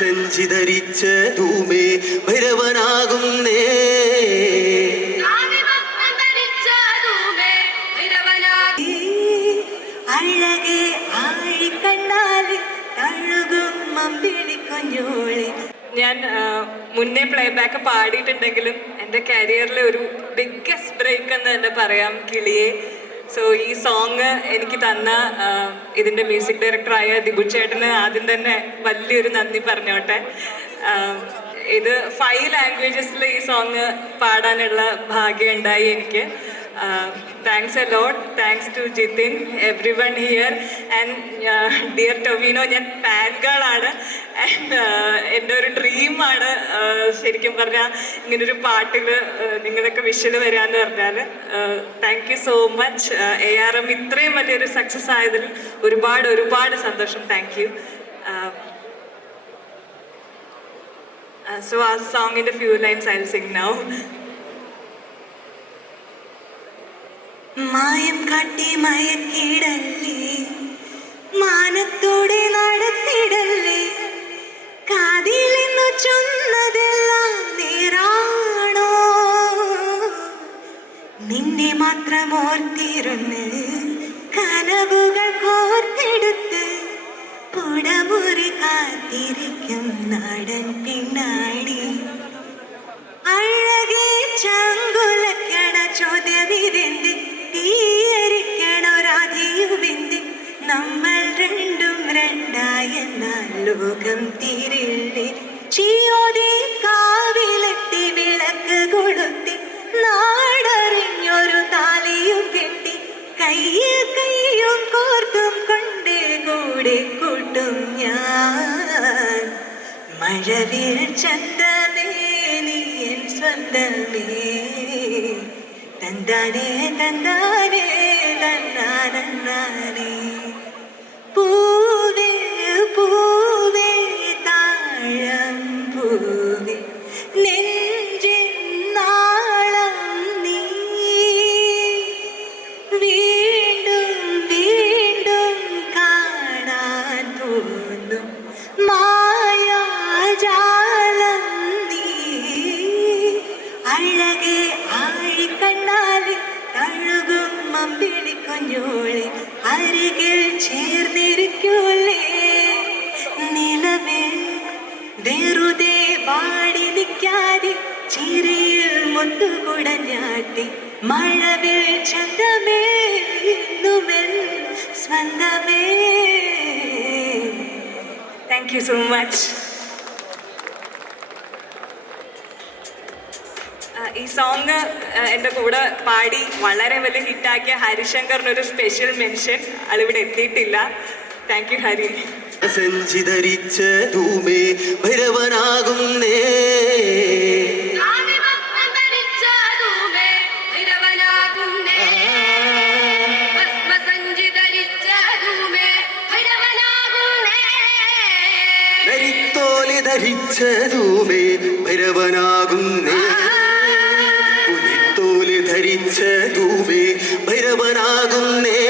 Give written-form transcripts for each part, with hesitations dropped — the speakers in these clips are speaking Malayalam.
സഞ്ചിതരിച്ച ധൂമേ ഭൈരവനാകുന്നേ അഴകെ ആഴിക്കണ്ണാലി തഴുകും മമ്പിളിക്കുഞ്ഞോളെ. ഞാൻ മുന്നേ പ്ലേബാക്ക് പാടിയിട്ടുണ്ടെങ്കിലും എൻ്റെ കരിയറിലെ ഒരു ബിഗ്ഗസ്റ്റ് ബ്രേക്ക് എന്ന് തന്നെ പറയാം കിളിയെ. സോ ഈ സോങ് എനിക്ക് തന്ന ഇതിൻ്റെ മ്യൂസിക് ഡയറക്ടറായ ദിബു ചേട്ടന് ആദ്യം തന്നെ വലിയൊരു നന്ദി പറഞ്ഞോട്ടെ. ഇത് 5 ലാംഗ്വേജസിൽ ഈ സോങ് പാടാനുള്ള ഭാഗ്യം ഉണ്ടായി എനിക്ക്. Thanks a lot. Thanks to Jithin, everyone here and dear Tovino. ഞാൻ ഫാൻ ഗേളാണ് ആൻഡ് എൻ്റെ ഒരു ഡ്രീമാണ് ശരിക്കും പറഞ്ഞാൽ ഇങ്ങനൊരു പാട്ടിൽ നിങ്ങളൊക്കെ വിഷ്വൽ വരികയെന്ന് പറഞ്ഞാൽ. Thank you so much. ARM ഇത്രയും വലിയൊരു സക്സസ് ആയതിൽ ഒരുപാട് ഒരുപാട് സന്തോഷം. Thank you. So our song in a few lines I'll sing now. മായം കാട്ടി മയക്കിടല്ലേ, മാനത്തോടെ നടത്തിടല്ലേ, കാതിലെന്നു ചൊന്നതെല്ലാം നേരാണോ, നിന്നെ മാത്രം ഓർത്തിരുന്ന് കനവുകൾ കോർത്തെടുത്ത് പുടമുറി കാത്തിരിക്കും നാടൻ പിന്നാടി. അഴകെ ചങ്കുലക്കണ ചോദ്യമിതെന്ത്, തീയരിക്കണൊരാധിയുവിന്ത്, നമ്മൾ രണ്ടും രണ്ടായെന്നാൽ ലോകം തീരില്ലേ. ചിയോതി കാവിലെത്തി വിളക്ക് കൊളുത്തി നാടറിഞ്ഞൊരു താലിയും കെട്ടി കയ്യിൽ കയ്യും കോർത്തും കൊണ്ടേ കൂടെ കൂട്ടും ഞാൻ. മഴവിൽ ചന്തമേ നീ എൻ സ്വന്തമേ, തന്താനേ തന്താനേ തന്നാനേ. പൂവേ പൂവേ താഴം പൂവേ നെഞ്ചിൻ നാളം നീ, വീണ്ടും വീണ്ടും കാണാൻ തോന്നും മായാജാലം നീ. അഴകെ ആഴിക്കണ്ണാലി തഴുകും മമ്പിളിക്കുഞ്ഞോളെ, അരികിൽ ചേർന്നിരിക്കൂലേ. നിലവേ വെറുതെ വാടി നിൽക്കാതെ ചിരിയിൽ മുത്തുകുടഞ്ഞാട്ടി, മഴവിൽ ചന്തമേ എന്നുമെൻ സ്വന്തമേ. Thank you so much. ഈ സോങ് എൻ്റെ കൂടെ പാടി വളരെ വലിയ ഹിറ്റാക്കിയ ഹരിശങ്കറിനൊരു സ്പെഷ്യൽ മെൻഷൻ, അതിവിടെ എത്തിയിട്ടില്ല. Thank you Hari. സഞ്ചിതരിച്ച ധൂമേ ഭൈരവനാകുന്നേ നരിത്തോലി ധരിച്ച ധൂമേ ഭൈരവനാകുന്നേ, പുലിത്തോലി ധരിച്ച ധൂമേ ഭൈരവനാകുന്നേ.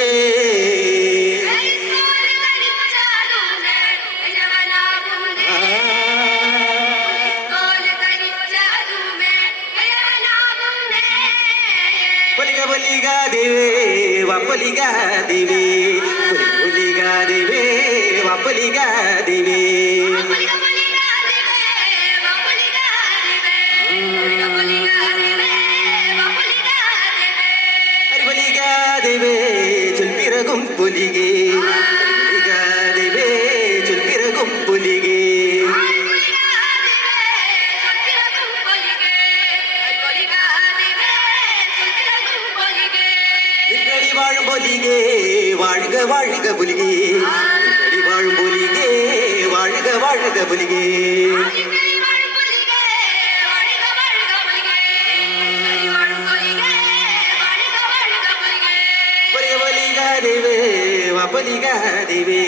പൊലിക ദേവേ വപ്പൊലിക ദേവേ, പൊലിക ദേവേ വപ്പൊലിക ദേവേ, ഹരിപൊലിക ദേവേ ചൊൽപ്പിറകും പൊലികേ, ഹരിപൊലിക ദേവേ ചൊൽപ്പിറകും പൊലികേ. വാഴും പൊലികേ വാഴുക വാഴുക പൊലികേ, വാഴും പൊലികേ വാഴുക വാഴുക പൊലികേ. പൊലിക ദേവേ വപ്പൊലിക ദേവേ,